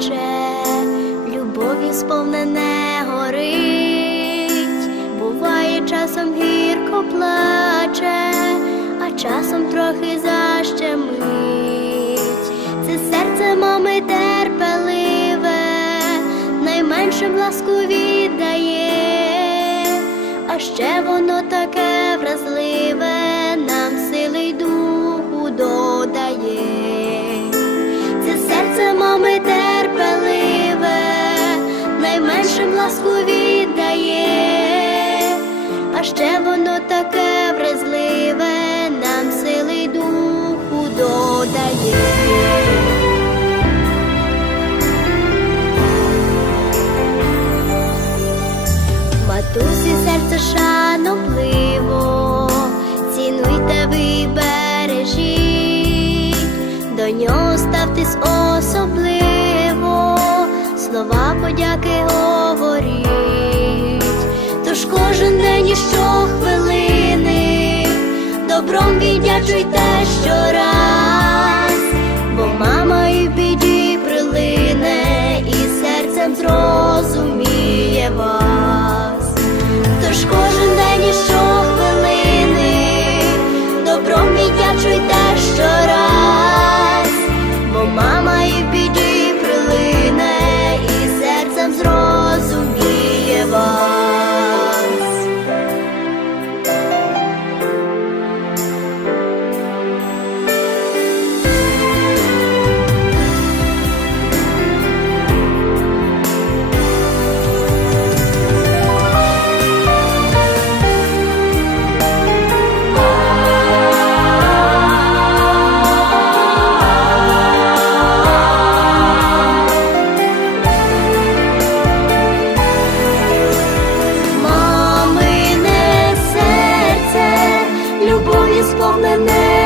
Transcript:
плаче, любові сповнене горить, буває часом гірко плаче, а часом трохи защемить. Це серце мами терпеливе, найменшим ласку віддає, а ще воно таке вразливе, найменшим ласку віддає, а ще воно таке вразливе, нам сили й духу додає. Матусі серце шанобливо, цінуйте ви бережіть, до нього ставтесь особливо, віддячуйте щораз, бо мама і біді прилине, і серцем зрозуміє вас. Тож любові